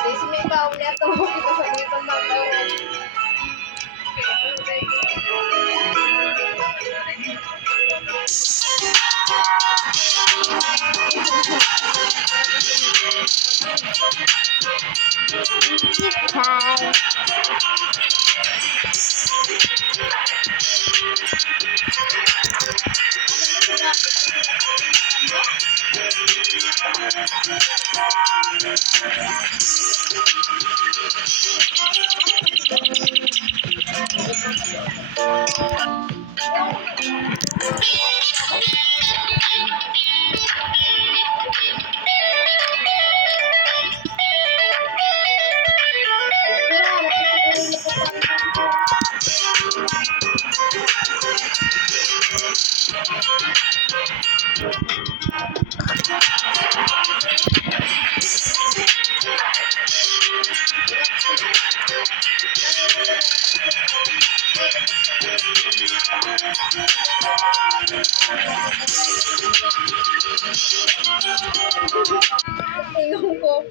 Kasi may baon niya ito. Kita sa mga pamagaw. Hi. Tingnan ko.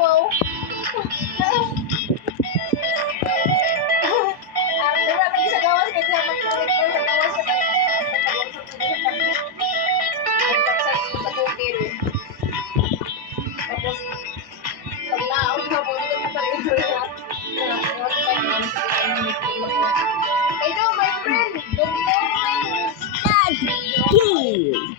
Wow. Diba, lagi sa gawas, kaya magkulit ko sa gawas sa sa bukid. Tapos, pag naon na po, ito pa rin ito siya. Ito, my friend! Doktor Rings! Kill.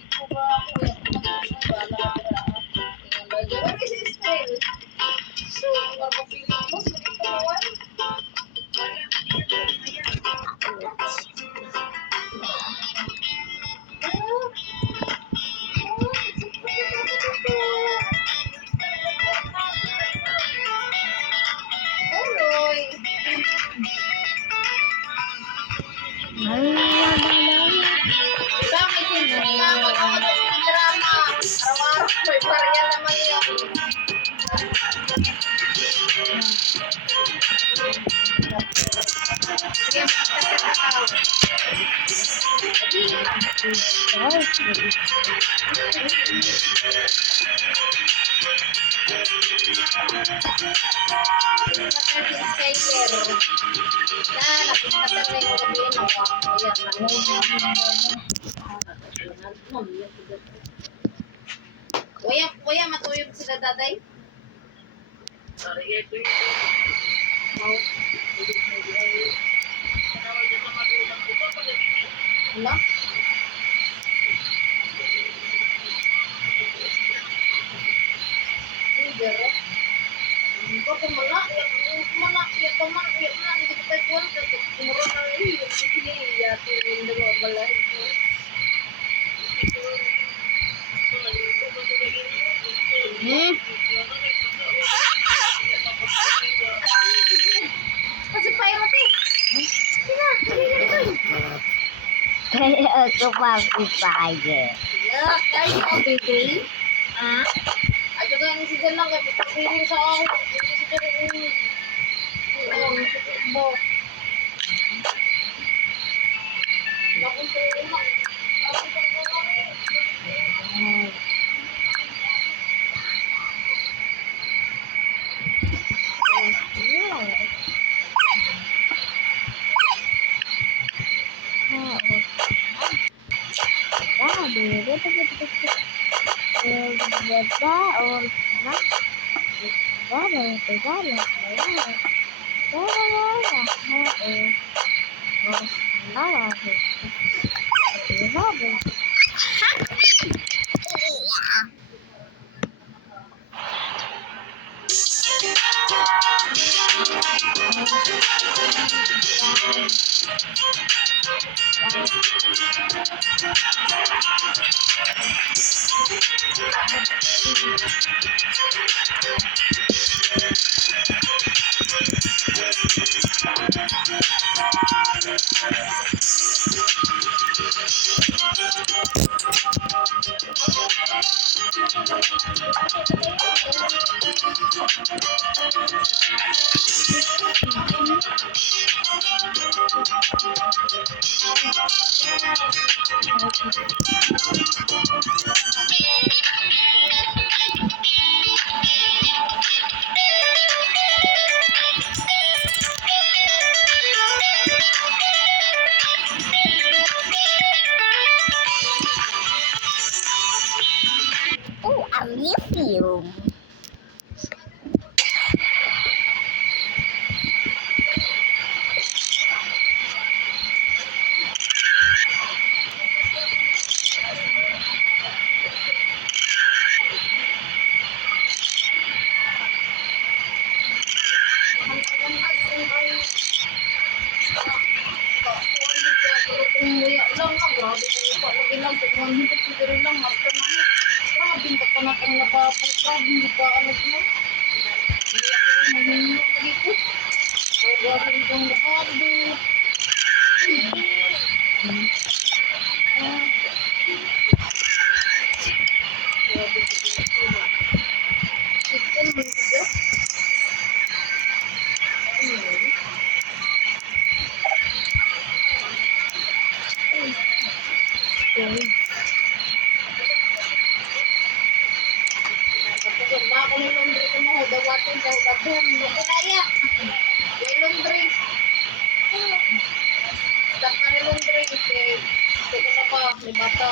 Waya matuyog sila daday. Hello? Ko kumala, ya kumala, ya kumala, ya kumala, hindi ko tayo kuwan, kumura na rin, yung sili, ya tinundo ko balay. Kasi pirate eh. Sila, Kaya ako papipaya. yeah, guys, oh baby. Ah? Ayo ko yung season lang, kaya pagpiling sa ako. Yung season yung mo. Nakunto yung mak. Oh, a lithium. Umuya lang nga, grabe ka niyo pa. Lagi lang, kung hindi siguro lang, magtanong. Grabe ka pa na kang nabapo. Grabe, hindi pa alam mo. Hindi ako mahinyo lagi ko. Grabe kang nabapo. Grabe ka din. Sipon mo siya. Kapag ba ako ng laundry ko mo, dawatin ka, dawatin. Hindi kaya. May laundry. Stop na ng laundry. Kasi na pa, may bata.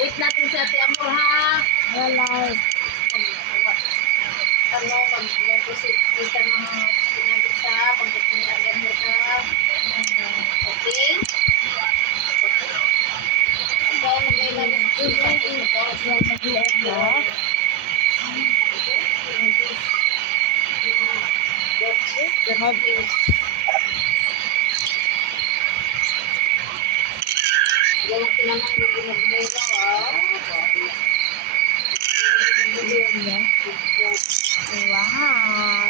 Wait natin si Ate Amor, ha? Walay. Ano, mag-deposit kita ng pinagit sa pagdating ni Ate Amor, ha? Okay? Ikaw, may lalas ko sa akin. Ikaw, yung tinanong yung ginagmera, Wow.